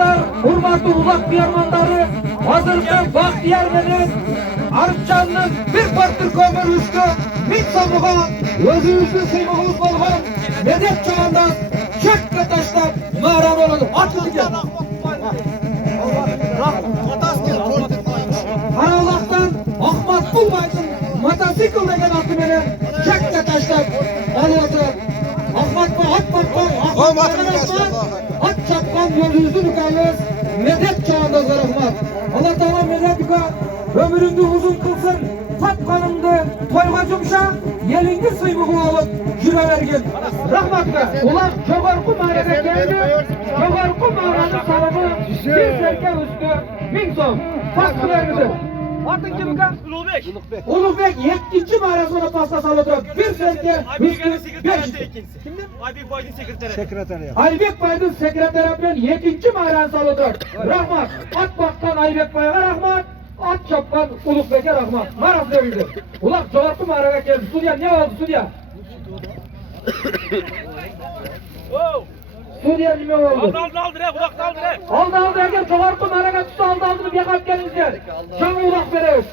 dostlar, hurmatlı ulak biyarmanları, hazırda Bahtiyar menen Arıpcan'ın bir partır kömür üstü, bir somuğa, özümüzün sıymağımız bolğan, medet çağından çökle taşlap, mağaran oladı. Atlı gel. Karalak'tan Ahmet Bulbaydın motosikl degen atı menen çökle taşlap, alıvatı. Ahmet bu at bakkan, at çapkan yolunuzun ükayız, medet çağında rahmat. Allah Teala medet üka, ömründü uzun kılsın, tapkanımdı, toyga cumşa, yelingdi sıymığı alıp, jüre vergin. Rahmatka, ulan çoğarku mağarada geldi, çoğarku mağarada salamı, bir serke üstü, 1000 so'm, faktı vergidi. Atın kim uka? Ulubek. Ulubek 7. mağarasına pasta salıdı, bir serke Aybek'in üstü, 5. sekreteri ikincisi. Kimdir? Aybek Baydın sekreteri. Aybek Baydın sekreteri bilen 7. mağarasına salıdı. Rahmat, at bakkan Aybek Bay'a rahmat. At çapkan Ulukbek'e rahmat. Maras verildi. Ulan çoğartı mağaraya geldi. Sudya ne oldu Sudya? Sudya ne oldu? Aldı re, kulakta aldı re. Aldı erken çoğartı mağaraya tuttu aldı bir yakap gelince. Canı ulak veriyoruz.